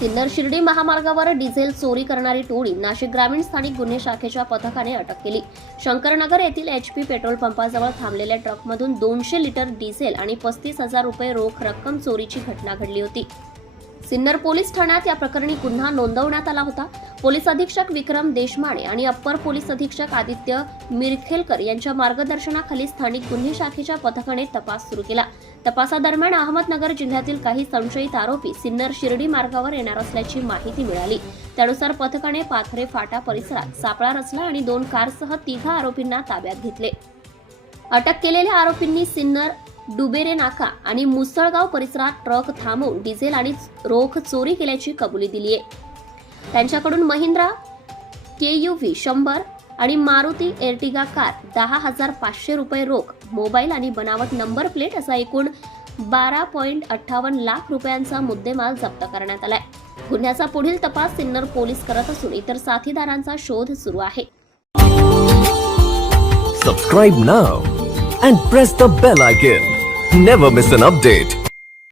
सिन्नर शिर्डी महामार्गावर डिझेल चोरी करणारी टोळी नाशिक ग्रामीण स्थानिक गुन्हे शाखेच्या पथकाने अटक केली. शंकरनगर येथील एच पी पेट्रोल पंपाजवळ थांबलेल्या ट्रकमधून दोनशे लिटर डिझेल आणि पस्तीस हजार रुपये रोख रक्कम चोरीची घटना घडली होती. सिन्नर पोलीस ठाण्यात या प्रकरणी गुन्हा नोंदवण्यात आला होता. पोलीस अधीक्षक विक्रम देशमाने आणि अप्पर पोलीस अधीक्षक आदित्य मिरखेलकर यांच्या मार्गदर्शनाखाली स्थानिक गुन्हे शाखेच्या पथकाने तपास सुरू केला. तपासादरम्यान अहमदनगर जिल्ह्यातील काही संशयित आरोपी सिन्नर शिर्डी मार्गावर येणार असल्याची माहिती मिळाली. त्यानुसार पथकाने पाथरे फाटा परिसरात सापळा रचला आणि दोन कारसह तिघा आरोपींना ताब्यात घेतले. अटक केलेल्या आरोपींनी सिन्नर डुबेरे नाका आणि मुसळगाव परिसरात ट्रक थांबवून डिझेल आणि रोख चोरी केल्याची कबुली दिली आहे त्यांच्याकडून महिंद्रा के यू व्ही शंभर आणि मारुती एर्टिगा कार दहा हजार पाचशे रुपये रोख मोबाईल आणि बनावट नंबर प्लेट असा एकूण बारा पॉईंट अठ्ठावन्न लाख रुपयांचा मुद्देमाल जप्त करण्यात आलाय. गुन्ह्याचा पुढील तपास सिन्नर पोलीस करत असून इतर साथीदारांचा शोध सुरू आहे. Subscribe now and press the bell icon never miss an update